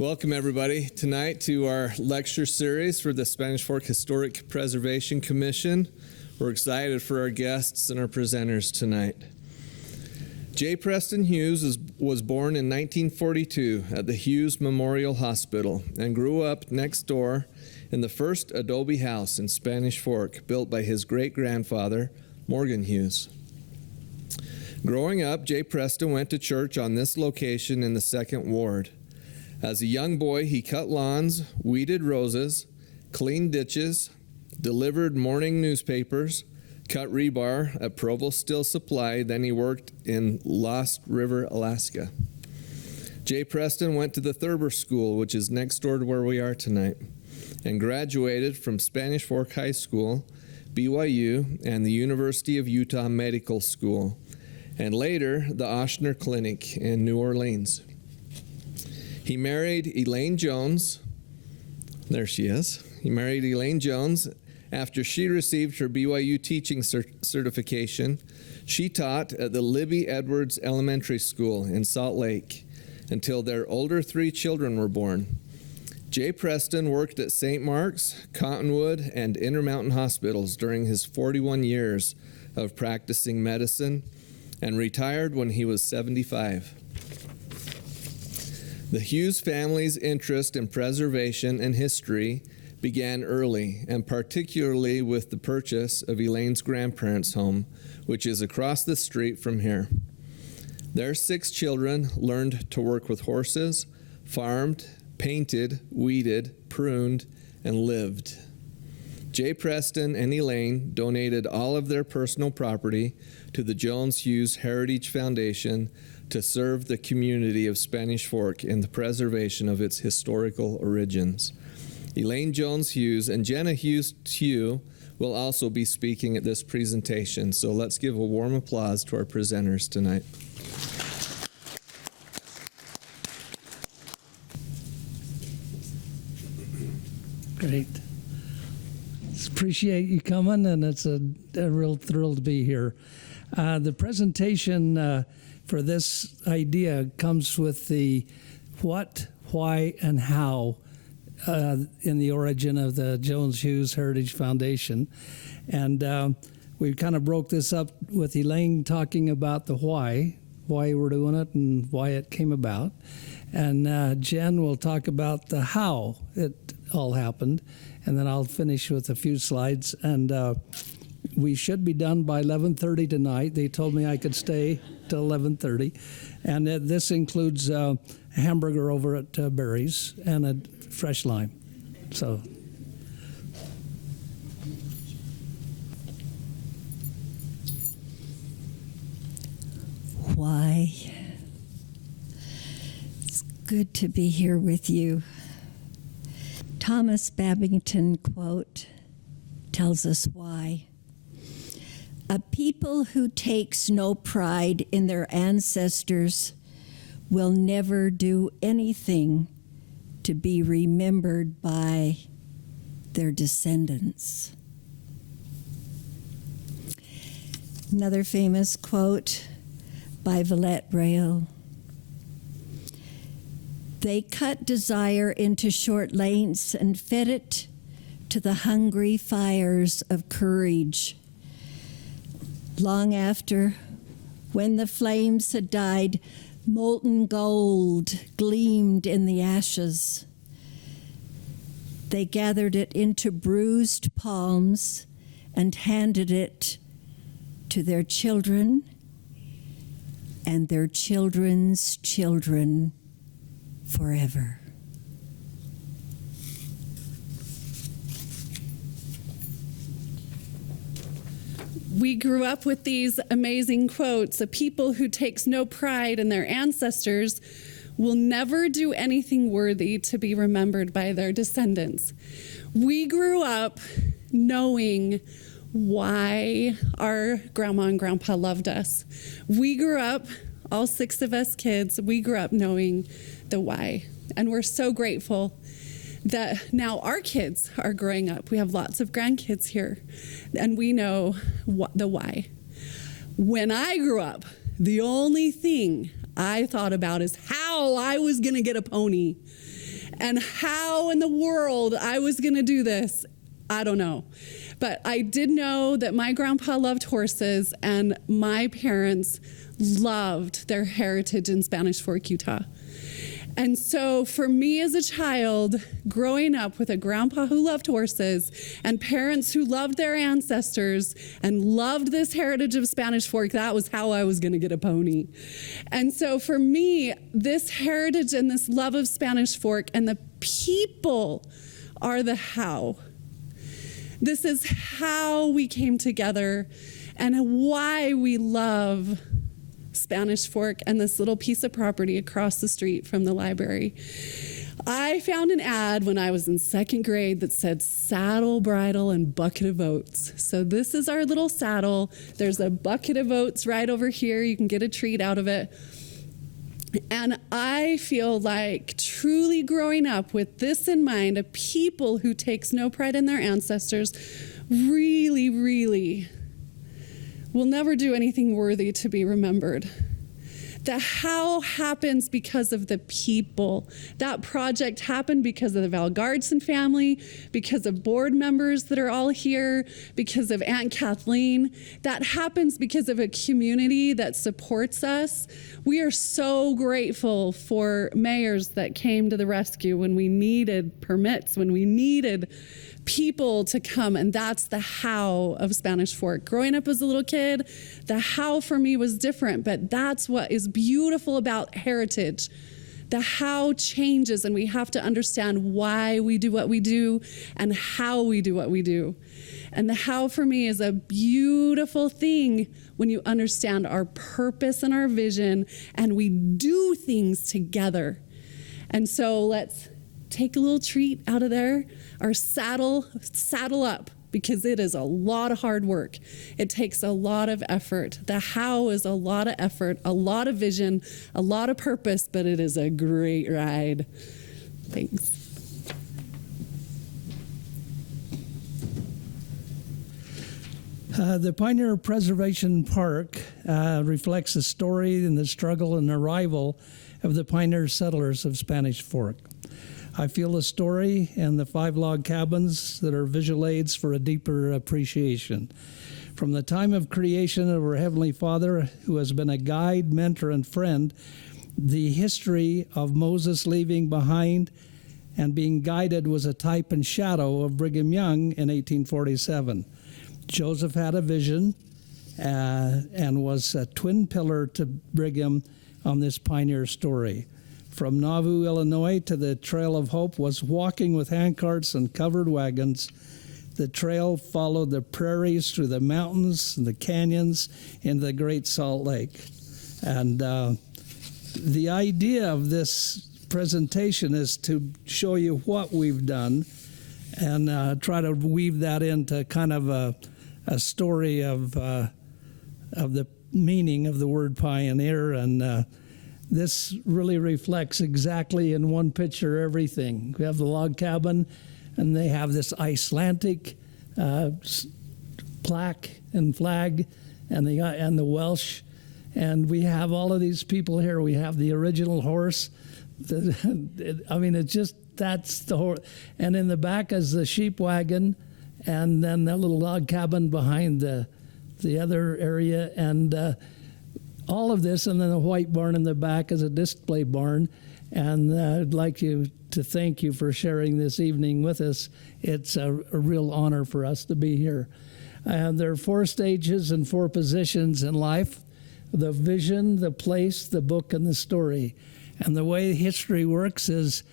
Welcome everybody tonight to our lecture series for the Spanish Fork Historic Preservation Commission. We're excited for our guests and our presenters tonight. J. Preston Hughes was born in 1942 at the Hughes Memorial Hospital and grew up next door in the first adobe house in Spanish Fork built by his great-grandfather, Morgan Hughes. Growing up, J. Preston went to church on this location in the Second Ward. As a young boy, he cut lawns, weeded roses, cleaned ditches, delivered morning newspapers, cut rebar at Provost Steel Supply, then he worked in Lost River, Alaska. J. Preston went to the Thurber School, which is next door to where we are tonight, and graduated from Spanish Fork High School, BYU, and the University of Utah Medical School, and later the Ochsner Clinic in New Orleans. He married Elaine Jones. There she is. He married Elaine Jones. After she received her BYU teaching certification, she taught at the Libby Edwards Elementary School in Salt Lake until their older 3 children were born. J. Preston worked at St. Mark's, Cottonwood, and Intermountain Hospitals during his 41 years of practicing medicine and retired when he was 75. The Hughes family's interest in preservation and history began early, and particularly with the purchase of Elaine's grandparents' home, which is across the street from here. Their 6 children learned to work with horses, farmed, painted, weeded, pruned, and lived. J. Preston and Elaine donated all of their personal property to the Jones Hughes Heritage Foundation to serve the community of Spanish Fork in the preservation of its historical origins. Elaine Jones Hughes and Jenna Hughes Hugh will also be speaking at this presentation, so let's give a warm applause to our presenters tonight. Great. Appreciate you coming, and it's a real thrill to be here. The presentation for this idea comes with the what, why, and how in the origin of the Jones Hughes Heritage Foundation. And we kind of broke this up with Elaine talking about the why we're doing it and why it came about. And Jen will talk about the how it all happened. And then I'll finish with a few slides. And we should be done by 11:30 tonight. They told me I could stay till 11:30. And this includes a hamburger over at Barry's and a fresh lime. So. Why? It's good to be here with you. Thomas Babington quote tells us why. A people who takes no pride in their ancestors will never do anything to be remembered by their descendants. Another famous quote by Villette Rail. They cut desire into short lengths and fed it to the hungry fires of courage. Long after, when the flames had died, molten gold gleamed in the ashes. They gathered it into bruised palms and handed it to their children and their children's children forever. We grew up with these amazing quotes. A people who takes no pride in their ancestors will never do anything worthy to be remembered by their descendants. We grew up knowing why our grandma and grandpa loved us. We grew up, all 6 of us kids, we grew up knowing the why. And we're so grateful that now our kids are growing up. We have lots of grandkids here, and we know the why. When I grew up, the only thing I thought about is how I was going to get a pony. And how in the world I was going to do this, I don't know. But I did know that my grandpa loved horses and my parents loved their heritage in Spanish Fork, Utah. And so for me as a child, growing up with a grandpa who loved horses and parents who loved their ancestors and loved this heritage of Spanish Fork, that was how I was going to get a pony. And so for me, this heritage and this love of Spanish Fork and the people are the how. This is how we came together and why we love Spanish Fork and this little piece of property across the street from the library. I found an ad when I was in second grade that said saddle, bridle, and bucket of oats. So this is our little saddle. There's a bucket of oats right over here. You can get a treat out of it. And I feel like truly growing up with this in mind, a people who takes no pride in their ancestors, really, really will never do anything worthy to be remembered. The how happens because of the people. That project happened because of the Valgardson family, because of board members that are all here, because of Aunt Kathleen. That happens because of a community that supports us. We are so grateful for mayors that came to the rescue when we needed permits, when we needed people to come, and that's the how of Spanish Fork. Growing up as a little kid, the how for me was different, but that's what is beautiful about heritage. The how changes, and we have to understand why we do what we do and how we do what we do. And the how for me is a beautiful thing when you understand our purpose and our vision, and we do things together. And so let's take a little treat out of there. Our saddle up, because it is a lot of hard work. It takes a lot of effort. The how is a lot of effort, a lot of vision, a lot of purpose, but it is a great ride. Thanks. The Pioneer Preservation Park reflects the story and the struggle and arrival of the pioneer settlers of Spanish Fork. I feel the story and the 5 log cabins that are visual aids for a deeper appreciation. From the time of creation of our Heavenly Father, who has been a guide, mentor, and friend, the history of Moses leaving behind and being guided was a type and shadow of Brigham Young in 1847. Joseph had a vision and was a twin pillar to Brigham on this pioneer story. From Nauvoo, Illinois to the Trail of Hope was walking with handcarts and covered wagons. The trail followed the prairies through the mountains and the canyons into the Great Salt Lake. And the idea of this presentation is to show you what we've done and try to weave that into kind of a story of the meaning of the word pioneer. And this really reflects exactly in one picture everything. We have the log cabin, and they have this Icelandic plaque and flag, and the Welsh, and we have all of these people here. We have the original horse. That's the horse. And in the back is the sheep wagon, and then that little log cabin behind the other area, and all of this, and then a white barn in the back is a display barn. And I'd like to thank you for sharing this evening with us. It's a real honor for us to be here. There are 4 stages and 4 positions in life: the vision, the place, the book, and the story. And the way history works is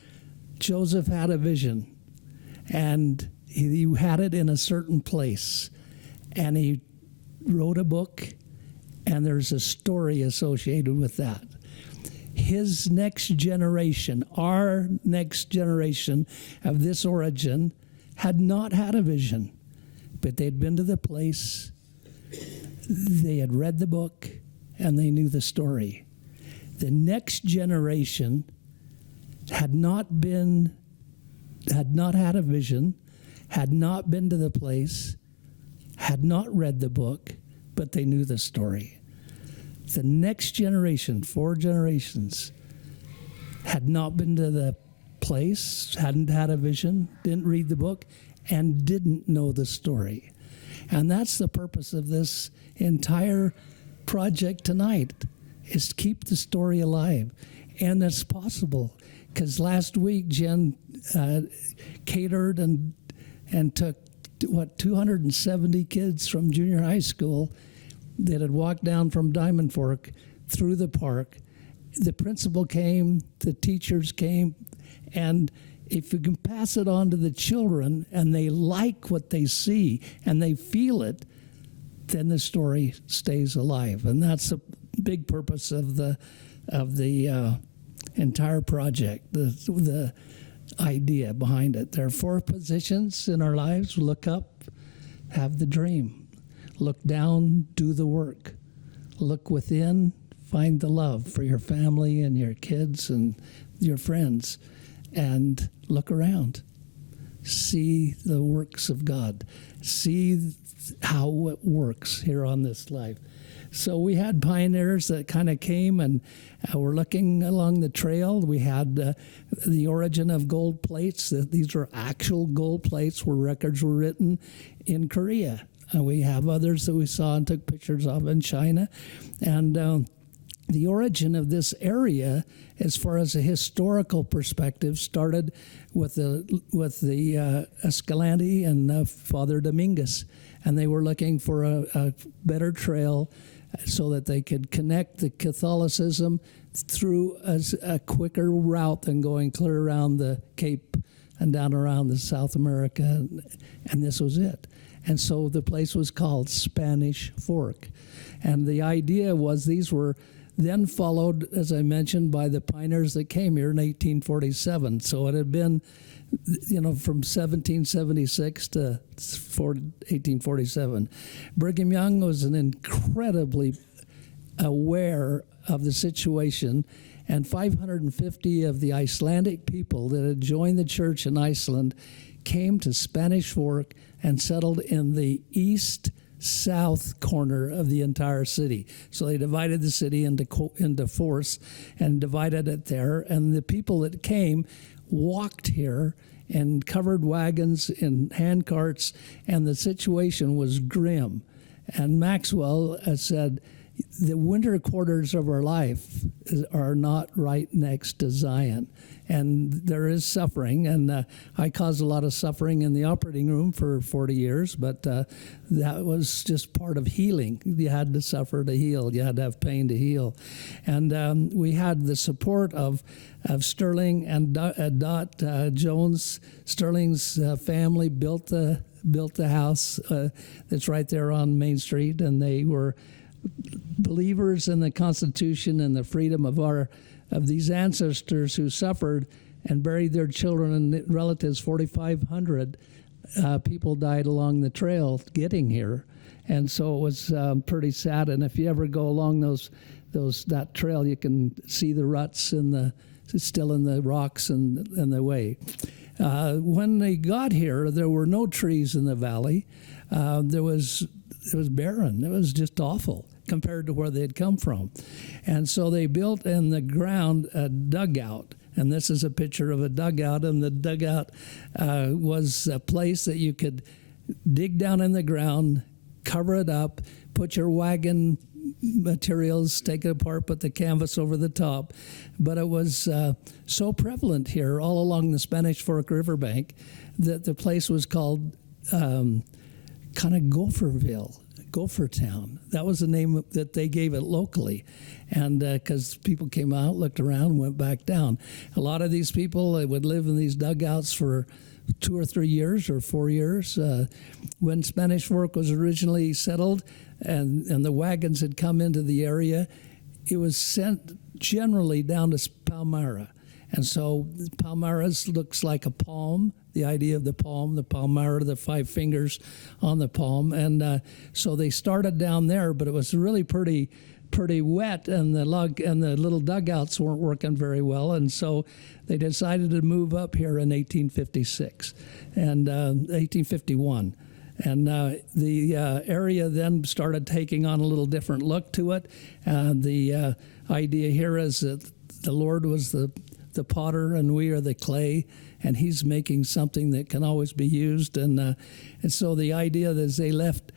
Joseph had a vision, and he had it in a certain place, and he wrote a book, and there's a story associated with that. His next generation, our next generation of this origin, had not had a vision, but they'd been to the place, they had read the book, and they knew the story. The next generation had not had a vision, had not been to the place, had not read the book, but they knew the story. The next generation, 4 generations, had not been to the place, hadn't had a vision, didn't read the book, and didn't know the story. And that's the purpose of this entire project tonight, is to keep the story alive. And it's possible, because last week Jen catered and took 270 kids from junior high school that had walked down from Diamond Fork through the park. The principal came, the teachers came, and if you can pass it on to the children and they like what they see and they feel it, then the story stays alive. And that's the big purpose of the entire project, the idea behind it. There are 4 positions in our lives: look up, have the dream; look down, do the work; look within, find the love for your family and your kids and your friends; and look around, see the works of God, see how it works here on this life. So we had pioneers that kind of came and were looking along the trail. We had the origin of gold plates. These are actual gold plates where records were written in Korea. We have others that we saw and took pictures of in China. And the origin of this area, as far as a historical perspective, started with the Escalante and Father Dominguez. And they were looking for a better trail so that they could connect the Catholicism through a quicker route than going clear around the Cape and down around the South America. And this was it. And so the place was called Spanish Fork. And the idea was these were then followed, as I mentioned, by the pioneers that came here in 1847. So it had been, from 1776 to 1847. Brigham Young was an incredibly aware of the situation, and 550 of the Icelandic people that had joined the church in Iceland came to Spanish Fork and settled in the east-south corner of the entire city. So they divided the city into fourths and divided it there, and the people that came walked here in covered wagons and hand carts, and the situation was grim. And Maxwell said, the winter quarters of our life are not right next to Zion. And there is suffering, and I caused a lot of suffering in the operating room for 40 years, but that was just part of healing. You had to suffer to heal. You had to have pain to heal. And we had the support of Sterling and Dot Jones. Sterling's family built the house that's right there on Main Street, and they were believers in the Constitution and the freedom of these ancestors who suffered and buried their children and relatives. 4,500 people died along the trail getting here, and so it was pretty sad. And if you ever go along that trail, you can see the ruts still in the rocks and the way. When they got here, there were no trees in the valley. It was barren. It was just awful compared to where they had come from. And so they built in the ground a dugout. And this is a picture of a dugout. And the dugout was a place that you could dig down in the ground, cover it up, put your wagon materials, take it apart, put the canvas over the top. But it was so prevalent here all along the Spanish Fork riverbank that the place was called kind of Gophertown. That was the name that they gave it locally. And because people came out, looked around, went back down. A lot of these people would live in these dugouts for 2 or 3 years or 4 years. When Spanish Fork was originally settled and the wagons had come into the area, it was sent generally down to Palmyra. And so Palmyra looks like a palm, the idea of the Palmyra, the 5 fingers on the palm. And so they started down there, but it was really pretty wet, and the little dugouts weren't working very well. And so they decided to move up here in 1856 and 1851. And the area then started taking on a little different look to it. The idea here is that the Lord was the the potter and we are the clay, and he's making something that can always be used. And so the idea that as they left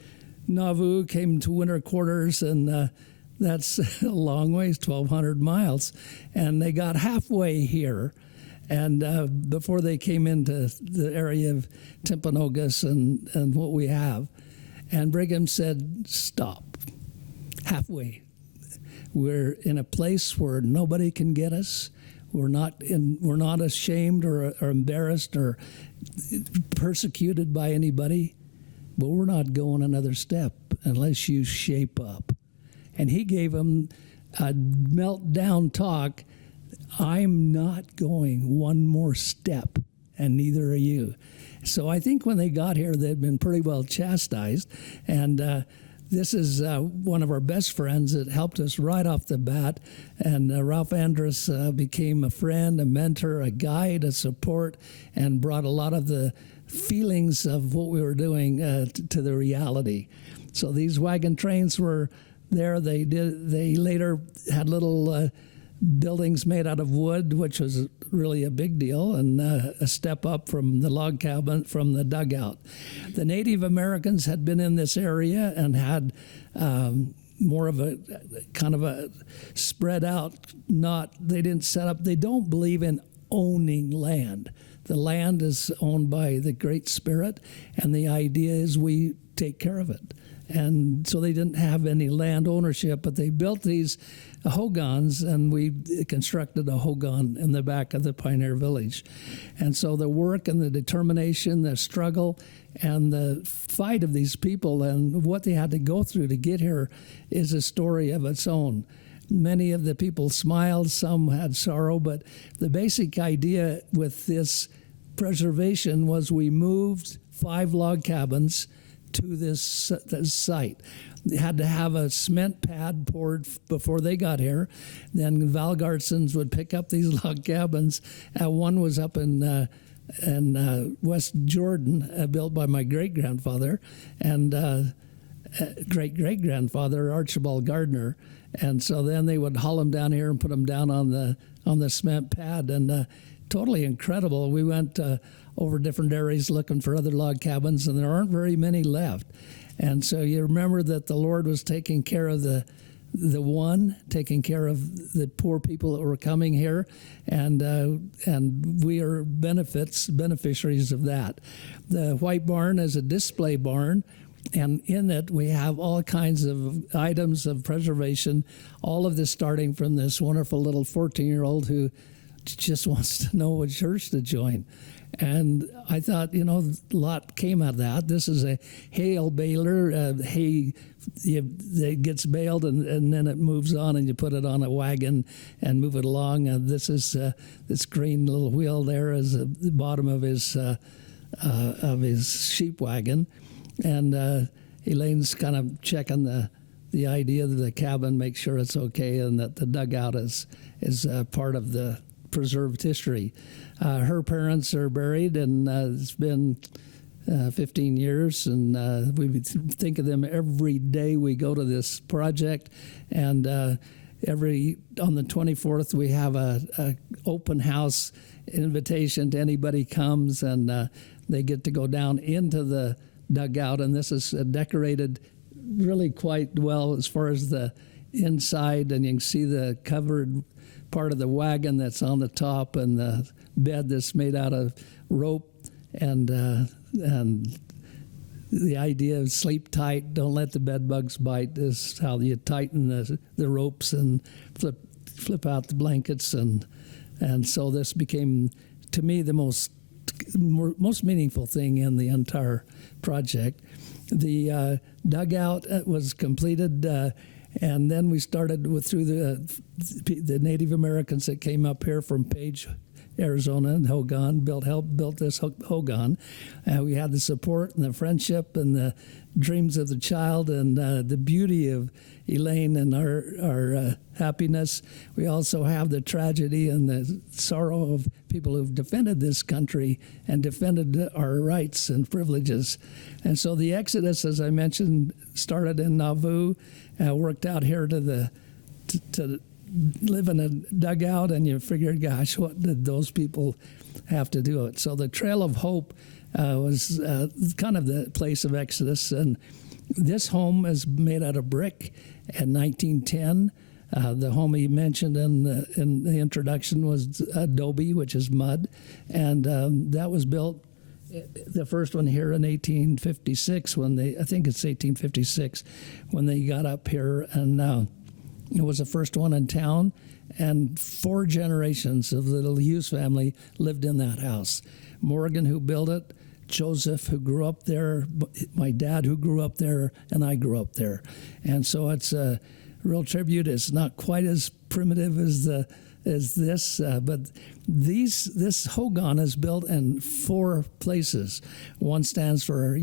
Nauvoo, came to winter quarters, and that's a long ways, 1,200 miles, and they got halfway here. And before they came into the area of Timpanogos and what we have, and Brigham said, "Stop, halfway. We're in a place where nobody can get us. We're not ashamed or embarrassed or persecuted by anybody, but we're not going another step unless you shape up." And he gave them a meltdown talk. I'm not going one more step, and neither are you. So I think when they got here, they'd been pretty well chastised. And this is one of our best friends that helped us right off the bat. And Ralph Andrus became a friend, a mentor, a guide, a support, and brought a lot of the feelings of what we were doing to the reality. So these wagon trains were there. They later had little buildings made out of wood, which was really a big deal, and a step up from the log cabin, from the dugout. The Native Americans had been in this area and had more of a kind of a spread out, they didn't set up, they don't believe in owning land. The land is owned by the Great Spirit, and the idea is we take care of it. And so they didn't have any land ownership, but they built these hogans, and we constructed a hogan in the back of the Pioneer Village. And so the work and the determination, the struggle, and the fight of these people and what they had to go through to get here is a story of its own. Many of the people smiled, some had sorrow, but the basic idea with this preservation was we moved 5 log cabins to this site. They had to have a cement pad poured before they got here. Then Valgardsons would pick up these log cabins. One was up in West Jordan, built by my great-grandfather, and great-great-grandfather, Archibald Gardner. And so then they would haul them down here and put them down on the cement pad, and totally incredible. We went over different areas looking for other log cabins, and there aren't very many left. And so you remember that the Lord was taking care of the taking care of the poor people that were coming here, and we are beneficiaries of that. The White Barn is a display barn, and in it we have all kinds of items of preservation, all of this starting from this wonderful little 14-year-old who just wants to know what church to join. And I thought, a lot came out of that. This is a hay baler. Hay it gets baled, and then it moves on, and you put it on a wagon and move it along. This is this green little wheel there is the bottom of his sheep wagon. And Elaine's kind of checking the idea that the cabin, make sure it's okay, and that the dugout is part of the preserved history. Her parents are buried, and it's been 15 years, and we think of them every day we go to this project. And on the 24th, we have a open house invitation to anybody comes, and they get to go down into the dugout, and this is decorated really quite well as far as the inside, and you can see the covered part of the wagon that's on the top, and the bed that's made out of rope, and the idea of sleep tight, don't let the bed bugs bite, is how you tighten the ropes and flip out the blankets, and so this became, to me, the most meaningful thing in the entire project. The dugout was completed, and then we started through the Native Americans that came up here from Page, Arizona, and Hogan, helped build this Hogan. We had the support and the friendship and the dreams of the child, and the beauty of Elaine and our happiness. We also have the tragedy and the sorrow of people who've defended this country and defended our rights and privileges. And so the exodus, as I mentioned, started in Nauvoo, worked out here to live in a dugout, and you figure, gosh, what did those people have to do it? So the Trail of Hope was kind of the place of exodus, and this home is made out of brick in 1910. The home he mentioned in the introduction was adobe, which is mud, and that was built, the first one here, in 1856, I think it's 1856, when they got up here, and it was the first one in town, and 4 generations of the little Hughes family lived in that house. Morgan, who built it, Joseph, who grew up there, my dad, who grew up there, and I grew up there. And so it's a real tribute. It's not quite as primitive as this, but this Hogan is built in 4 places. One stands for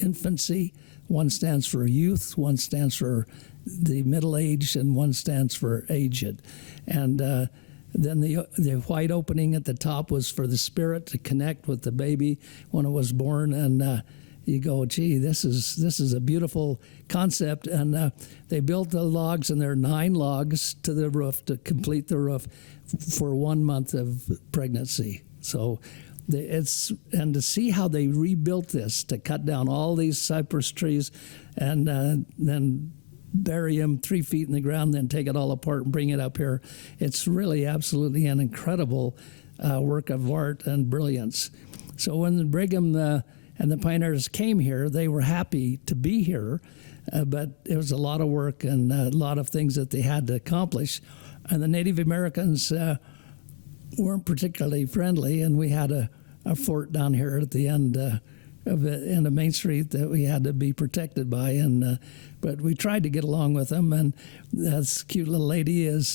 infancy, one stands for youth, one stands for the middle-aged, and one stands for aged. And then the white opening at the top was for the spirit to connect with the baby when it was born. And you go, gee, this is a beautiful concept. And they built the logs, and there are 9 logs to the roof to complete the roof for 1 month of pregnancy. So and to see how they rebuilt this, to cut down all these cypress trees and then bury them 3 feet in the ground, then take it all apart and bring it up here. It's really absolutely an incredible work of art and brilliance. So when Brigham and the pioneers came here, they were happy to be here, but it was a lot of work and a lot of things that they had to accomplish. And the Native Americans weren't particularly friendly, and we had a fort down here at the end of Main Street that we had to be protected by, and but we tried to get along with them. And this cute little lady was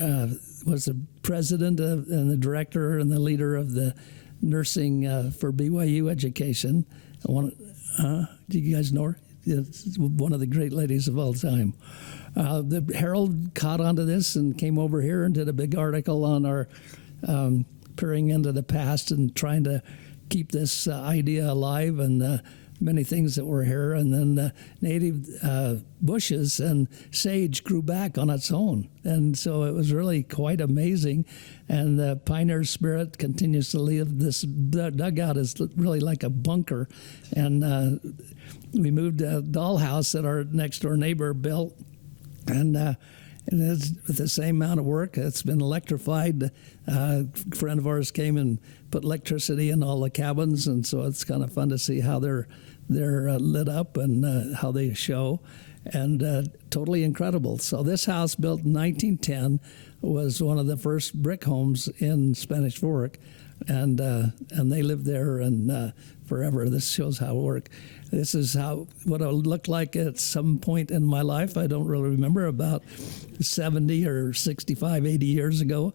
the president and the director and the leader of the nursing for BYU education. Do you guys know her? It's one of the great ladies of all time. The Herald caught onto this and came over here and did a big article on our peering into the past and trying to keep this idea alive, and many things that were here. And then native bushes and sage grew back on its own. And so it was really quite amazing. And the pioneer spirit continues to live. This dugout is really like a bunker. And we moved a dollhouse that our next door neighbor built. And it's the same amount of work. It's been electrified. A friend of ours came and put electricity in all the cabins, and so it's kind of fun to see how they're lit up and how they show, and totally incredible. So this house, built in 1910, was one of the first brick homes in Spanish Fork, and they lived there and forever. This shows how it worked. This is what it looked like at some point in my life. I don't really remember, about 70 or 65, 80 years ago.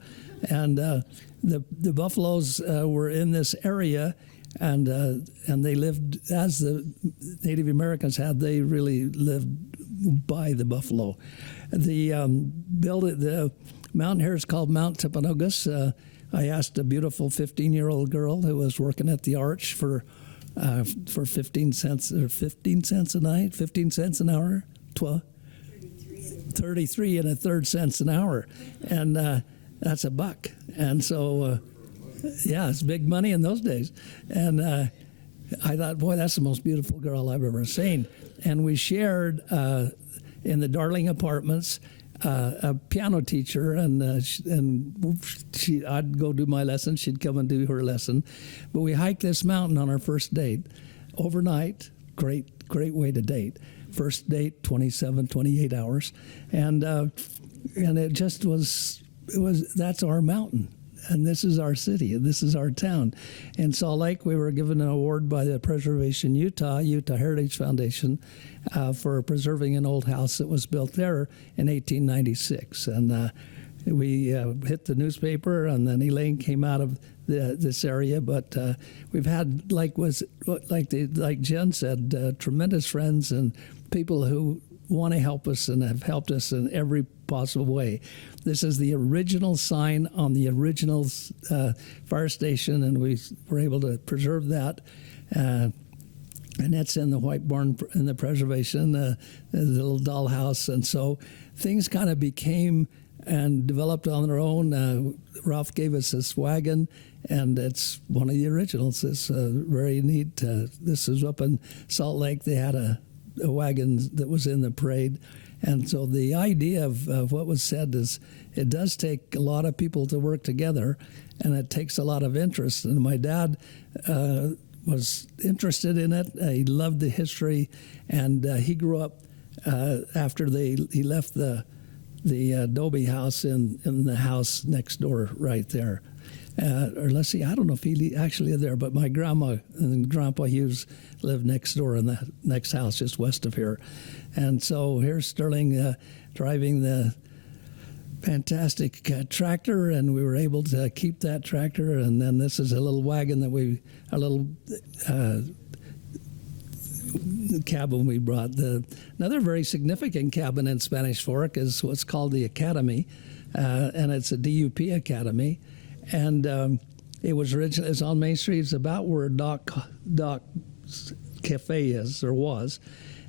And the buffaloes were in this area, and they lived, as the Native Americans had, they really lived by the buffalo. The mountain here is called Mount Timpanogos. I asked a beautiful 15-year-old girl who was working at the Arch for 15 cents a night, 15 cents an hour, 33 and a third cents an hour, and that's $1. And so, yeah, it's big money in those days. And I thought, boy, that's the most beautiful girl I've ever seen. And we shared in the Darling Apartments a piano teacher, and I'd go do my lesson, she'd come and do her lesson. But we hiked this mountain on our first date, overnight. Great way to date. First date, 27, 28 hours, and it just was. That's our mountain, and this is our city, and this is our town. In Salt Lake, we were given an award by the Preservation Utah Heritage Foundation for preserving an old house that was built there in 1896. And we hit the newspaper, and then Elaine came out of this area. But we've had, like Jen said, tremendous friends and people who want to help us and have helped us in every possible way. This is the original sign on the original fire station, and we were able to preserve that. And that's in the White Barn in the preservation, the little dollhouse. And so things kind of became and developed on their own. Ralph gave us this wagon, and it's one of the originals. It's very neat. This is up in Salt Lake. They had a wagon that was in the parade. And so the idea of what was said is it does take a lot of people to work together, and it takes a lot of interest. And my dad was interested in it. He loved the history, and he grew up after he left the adobe house in the house next door right there. Or let's see, I don't know if he actually lived there, but my grandma and Grandpa Hughes lived next door in the next house just west of here. And so here's Sterling driving the fantastic tractor, and we were able to keep that tractor. And then this is a little wagon that a little cabin we brought. Another very significant cabin in Spanish Fork is what's called the Academy, and it's a DUP Academy. And it was originally, it's on Main Street. It's about where Doc Cafe is, or was,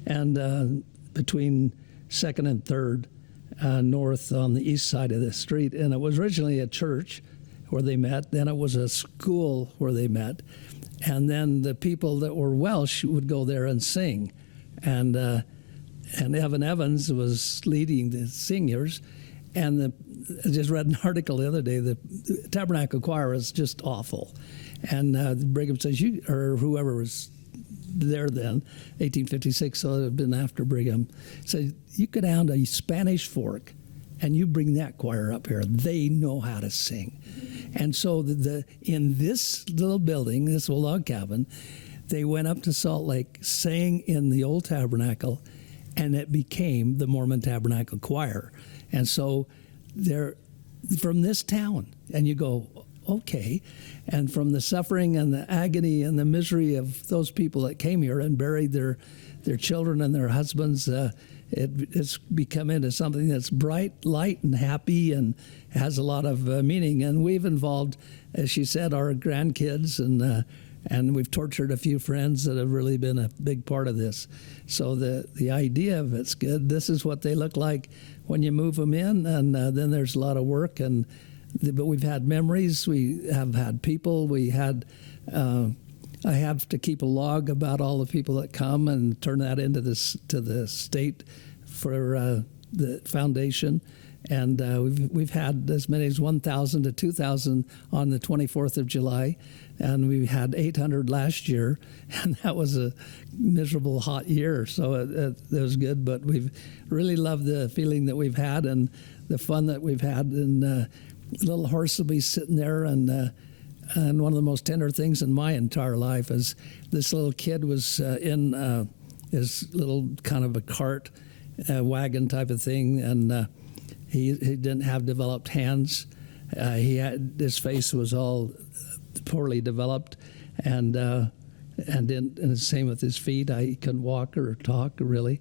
and between 2nd and 3rd north on the east side of the street. And it was originally a church where they met. Then it was a school where they met. And then the people that were Welsh would go there and sing. And Evan Evans was leading the singers. And I just read an article the other day. The Tabernacle Choir is just awful. And Brigham says, or whoever was there then, 1856, so it had been after Brigham, said, you go down to Spanish Fork and you bring that choir up here. They know how to sing. And so in this little building, this little log cabin, they went up to Salt Lake, sang in the old tabernacle, and it became the Mormon Tabernacle Choir. And so they're from this town, and you go, okay. And from the suffering and the agony and the misery of those people that came here and buried their children and their husbands, it's become into something that's bright, light, and happy, and has a lot of meaning. And we've involved, as she said, our grandkids, and we've tortured a few friends that have really been a big part of this. So the idea of it's good. This is what they look like when you move them in, and then there's a lot of work. But we've had memories. We have had people. We had. I have to keep a log about all the people that come and turn that into to the state for the foundation. And we've had as many as 1,000 to 2,000 on the 24th of July. And we had 800 last year, and that was a miserable hot year, so it was good. But we've really loved the feeling that we've had and the fun that we've had. And little horse will be sitting there, and one of the most tender things in my entire life is this little kid was in his little kind of a cart, wagon type of thing, and he didn't have developed hands. His face was all poorly developed, and the same with his feet. He couldn't walk or talk really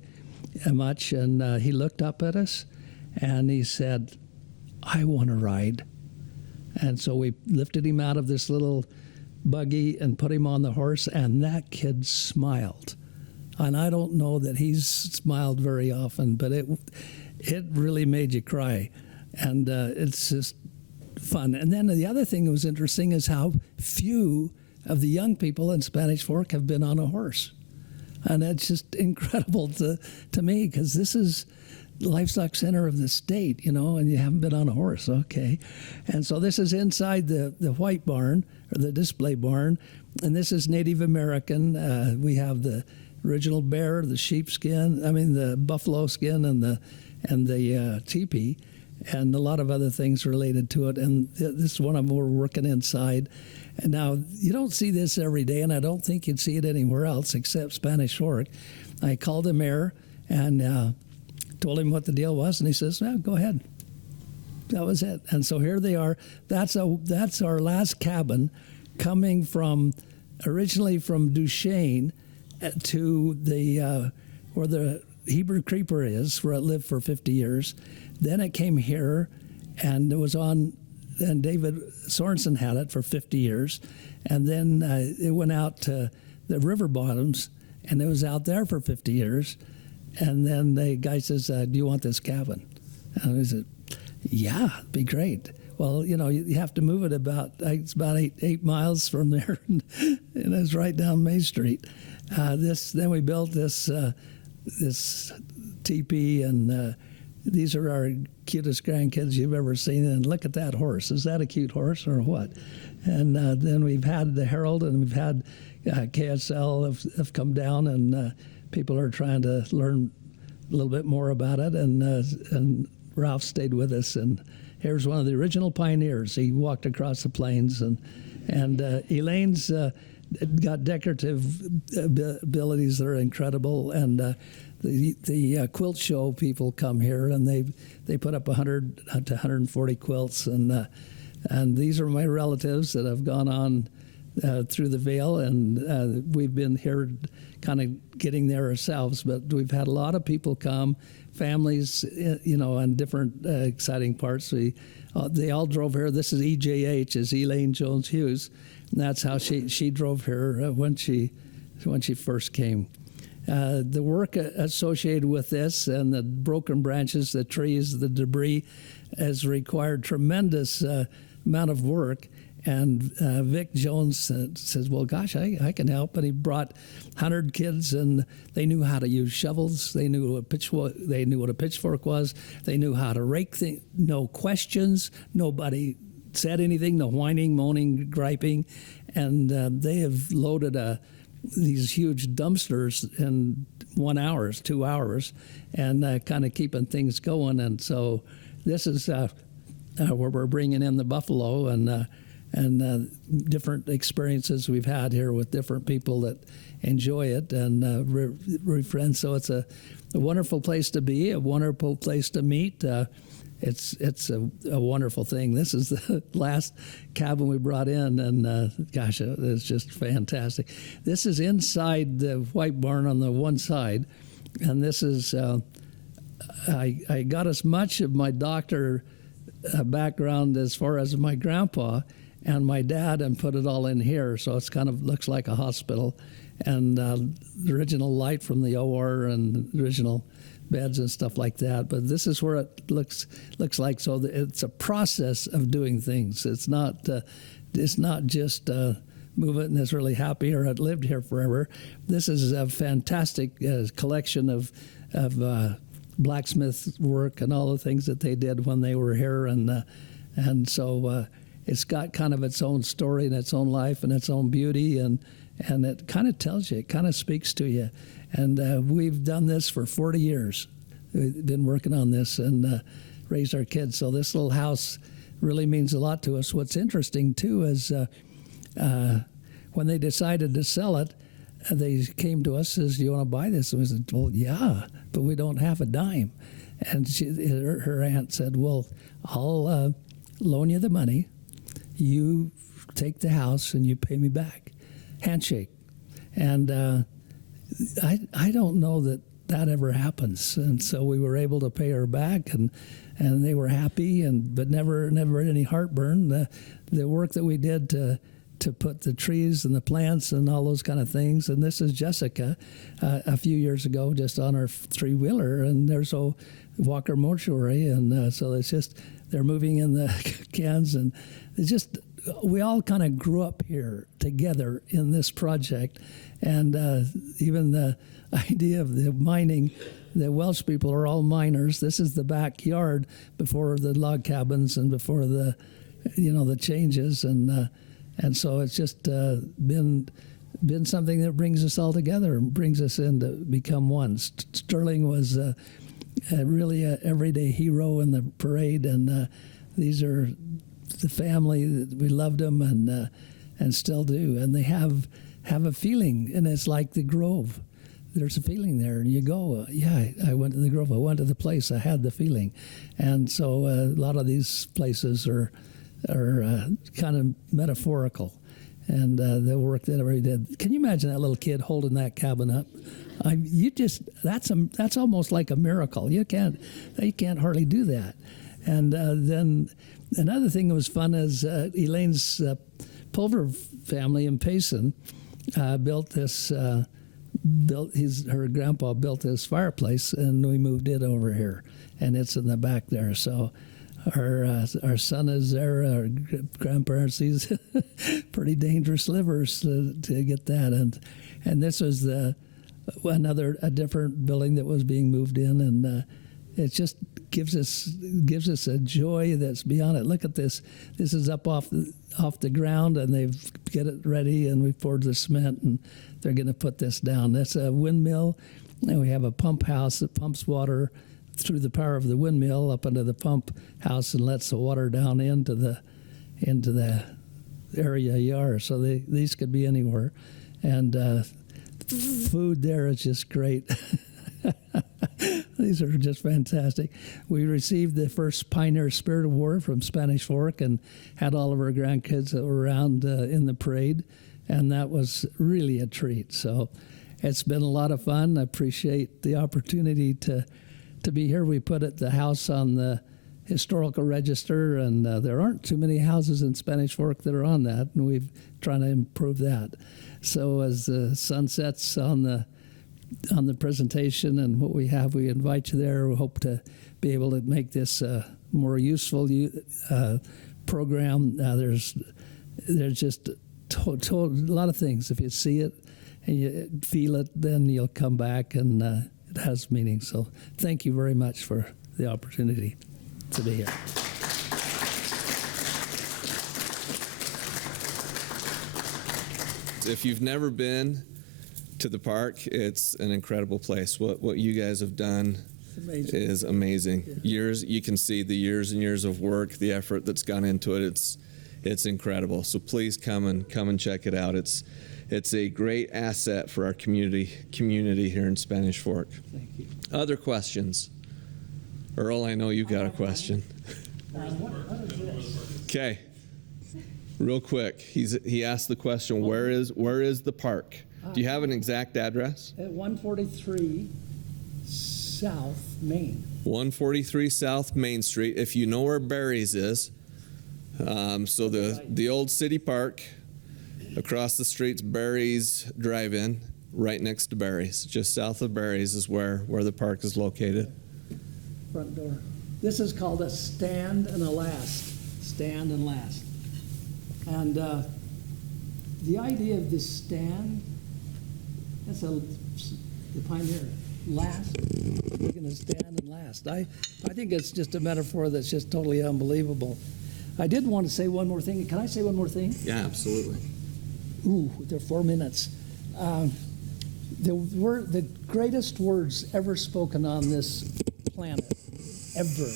much, and he looked up at us, and he said, I want to ride. And so we lifted him out of this little buggy and put him on the horse, and that kid smiled. And I don't know that he's smiled very often, but it really made you cry. And it's just fun. And then the other thing that was interesting is how few of the young people in Spanish Fork have been on a horse. And that's just incredible to me, because this is the livestock center of the state, and you haven't been on a horse, okay. And so this is inside the white barn, or the display barn, and this is Native American. We have the original bear, the the buffalo skin, and the teepee, and a lot of other things related to it. And this is one of them we're working inside. And now, you don't see this every day, and I don't think you'd see it anywhere else except Spanish Fork. I called the mayor and told him what the deal was, and he says, well, go ahead. That was it. And so here they are. That's our last cabin, coming originally from Duchesne to where the Hebrew Creeper is, where it lived for 50 years. Then it came here, and it was and David Sorensen had it for 50 years. And then it went out to the river bottoms, and it was out there for 50 years. And then the guy says, do you want this cabin? And I said, Yeah, it'd be great. Well, you have to move it it's about eight miles from there, and it's right down Main Street. Then we built this teepee, and these are our cutest grandkids you've ever seen. And look at that horse. Is that a cute horse or what? And then we've had the Herald, and we've had KSL have come down, and people are trying to learn a little bit more about it. And Ralph stayed with us, and here's one of the original pioneers. He walked across the plains, and Elaine's got decorative abilities that are incredible. And the quilt show people come here, and they put up 100 to 140 quilts, and these are my relatives that have gone on through the veil, and we've been here kind of getting there ourselves, but we've had a lot of people come, families, on different exciting parts. They all drove here. This is EJH, is Elaine Jones Hughes, and that's how she drove here when she first came. The work associated with this and the broken branches, the trees, the debris has required tremendous amount of work. And Vic Jones says, well, gosh, I can help. And he brought 100 kids, and they knew how to use shovels. They knew what a pitchfork was. They knew how to rake things. No questions. Nobody said anything. No whining, moaning, griping. And they have loaded these huge dumpsters in 1 hour, 2 hours, and kind of keeping things going. And so this is where we're bringing in the buffalo and different experiences we've had here with different people that enjoy it and friends. So it's a wonderful place to be, a wonderful place to meet. It's a wonderful thing. This is the last cabin we brought in, and gosh, it's just fantastic. This is inside the white barn on the one side, and this is I got as much of my doctor background as far as my grandpa and my dad, and put it all in here, so it's kind of looks like a hospital. And the original light from the OR and the original beds and stuff like that. But this is where it looks like. So it's a process of doing things. It's not just move it and it's really happy or it lived here forever. This is a fantastic collection of blacksmith work and all the things that they did when they were here, and so. It's got kind of its own story and its own life and its own beauty, and it kind of tells you, it kind of speaks to you. And we've done this for 40 years. We've been working on this and raised our kids. So this little house really means a lot to us. What's interesting, too, is when they decided to sell it, they came to us and says, do you want to buy this? And we said, well, yeah, but we don't have a dime. And her aunt said, well, I'll loan you the money. You take the house and you pay me back. Handshake. And I don't know that ever happens. And so we were able to pay her back, and they were happy, but never any heartburn. The work that we did to put the trees and the plants and all those kind of things. And this is Jessica a few years ago, just on our three-wheeler, and there's a Walker Mortuary, and so it's just they're moving in the cans, and it's just we all kind of grew up here together in this project, and even the idea of the mining. The Welsh people are all miners. This is the backyard before the log cabins and before the changes, and so it's just been something that brings us all together and brings us in to become one. Sterling was really an everyday hero in the parade, and these are the family that we loved them and still do, and they have a feeling, and it's like the Grove. There's a feeling there, and you go, I went to the Grove, I went to the place, I had the feeling. And so a lot of these places are kind of metaphorical, and the work that everybody did. Can you imagine that little kid holding that cabin up? That's almost like a miracle. You can't hardly do that. And then another thing that was fun is Elaine's Pulver family in Payson built this. Her grandpa built this fireplace, and we moved it over here, and it's in the back there. So our son is there, our grandparents. These pretty dangerous livers to get that, and this was a different building that was being moved in, and it just gives us a joy that's beyond it. Look at this. This is up off the ground, and they've get it ready, and we poured the cement, and they're going to put this down. That's a windmill, and we have a pump house that pumps water through the power of the windmill up into the pump house and lets the water down into the area you are. So these could be anywhere, and food there is just great. These are just fantastic. We received the first Pioneer Spirit Award from Spanish Fork and had all of our grandkids that were around in the parade, and that was really a treat. So it's been a lot of fun. I appreciate the opportunity to be here. We put the house on the historical register, and there aren't too many houses in Spanish Fork that are on that, and we've trying to improve that. So as the sun sets on the presentation and what we have, we invite you there. We hope to be able to make this a more useful program. There's just a lot of things. If you see it and you feel it, then you'll come back, and it has meaning. So thank you very much for the opportunity to be here. If you've never been to the park, it's an incredible place. What you guys have done is amazing. Yeah. You can see the years and years of work, the effort that's gone into it. It's incredible. So please come and check it out. It's a great asset for our community here in Spanish Fork. Thank you. Other questions? Earl, I know you've got a question. What is this? Okay. Real quick, he asked the question, where is the park? Do you have an exact address? At 143 South Main. 143 South Main Street. If you know where Barry's is, so the old city park, across the street's Barry's Drive-In, right next to Barry's. Just south of Barry's is where the park is located. Front door. This is called a stand and a last. Stand and last. And the idea of this stand, that's the Pioneer. Last, we're going to stand and last. I think it's just a metaphor that's just totally unbelievable. I did want to say one more thing. Can I say one more thing? Yeah, absolutely. Ooh, there are 4 minutes. The greatest words ever spoken on this planet, ever,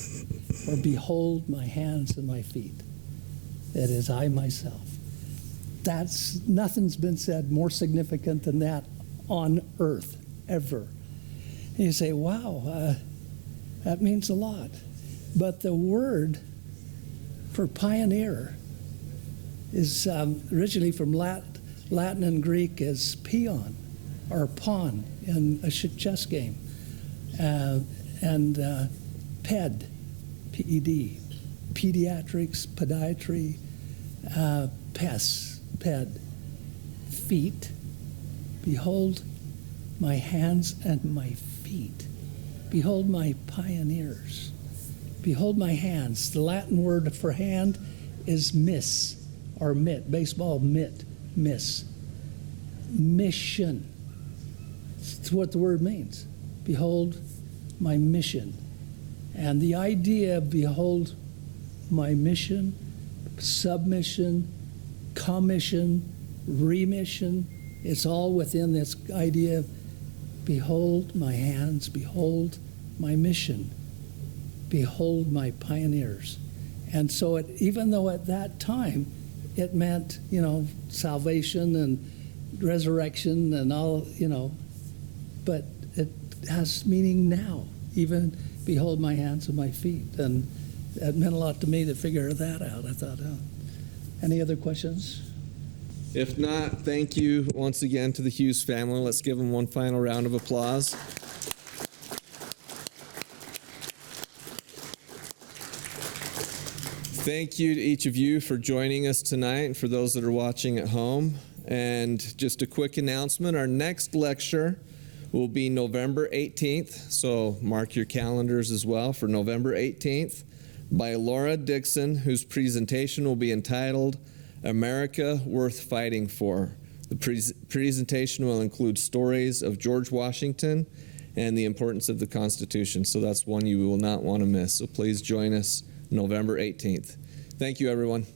are behold my hands and my feet. That is I myself. Nothing's been said more significant than that on earth, ever. And you say, wow, that means a lot. But the word for pioneer is originally from Latin and Greek as peon or pawn in a chess game. And ped, P-E-D, pediatrics, podiatry, ped, feet. Behold my hands and my feet. Behold my pioneers. Behold my hands. The Latin word for hand is miss, or mitt, baseball mitt, miss. Mission. That's what the word means. Behold my mission. And the idea of behold my mission, submission, commission, remission, it's all within this idea of behold my hands, behold my mission, behold my pioneers. And so even though at that time it meant, salvation and resurrection and all, but it has meaning now, even behold my hands and my feet. And it meant a lot to me to figure that out. I thought, any other questions? If not, thank you once again to the Hughes family. Let's give them one final round of applause. Thank you to each of you for joining us tonight, and for those that are watching at home. And just a quick announcement, our next lecture will be November 18th, so mark your calendars as well for November 18th. by Laura Dixon, whose presentation will be entitled America Worth Fighting For. The presentation will include stories of George Washington and the importance of the Constitution. So that's one you will not want to miss. So please join us November 18th. Thank you, everyone.